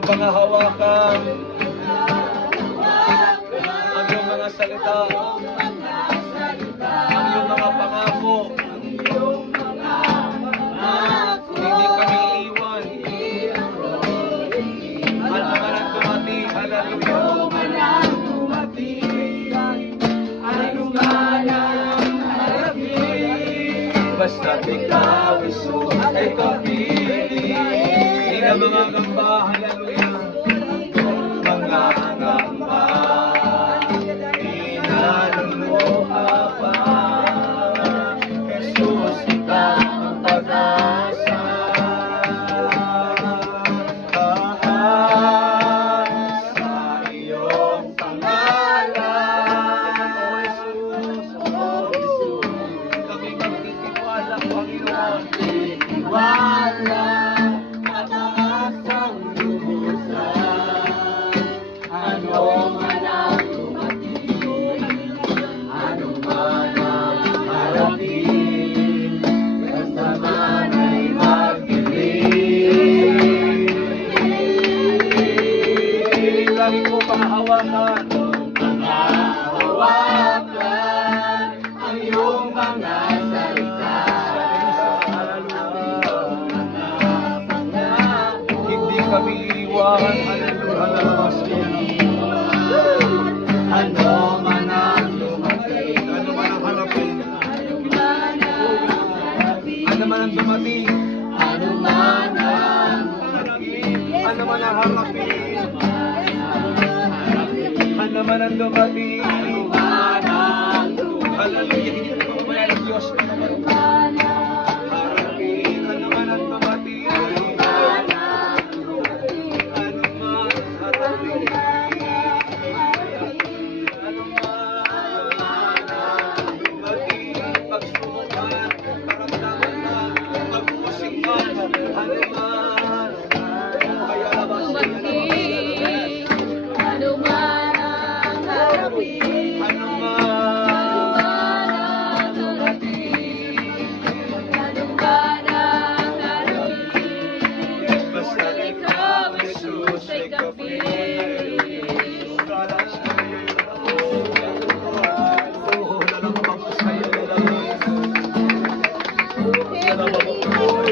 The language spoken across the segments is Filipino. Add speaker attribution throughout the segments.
Speaker 1: iyong mga hawakan. Ang iyong mga salita. Ang iyong mga pangako. Hindi kami iiwan. Ang mga nagtumati hallelujah. Basta ikaw, Isus, ay kapit. Na mga gamba, hallelujah. Mga gamba, inaluluha pa. Jesus, ikaw ang pag-asa. Tahan sa iyong pangalan, O Jesus, O Jesus. Kami magtitiwala, Panginoon. Lagi ko panghawakan, panghawakan ang iyong mga salita. Hindi kami iiwan, hallelujah, Ano man ang dumating, ano man ang harapin, ano man dumating, ano man ang harapin, ano man ang harapin, ano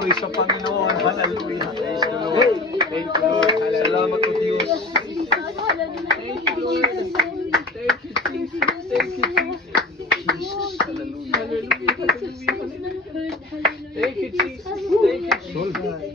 Speaker 1: papuri sa Panginoon. Hallelujah. Praise the Lord. Thank you, Lord. Salamat po Diyos. Thank you, Lord. Thank you, Jesus. Thank you, Jesus. Hallelujah. Hallelujah. Hallelujah. Thank you, Jesus. Thank you, Jesus.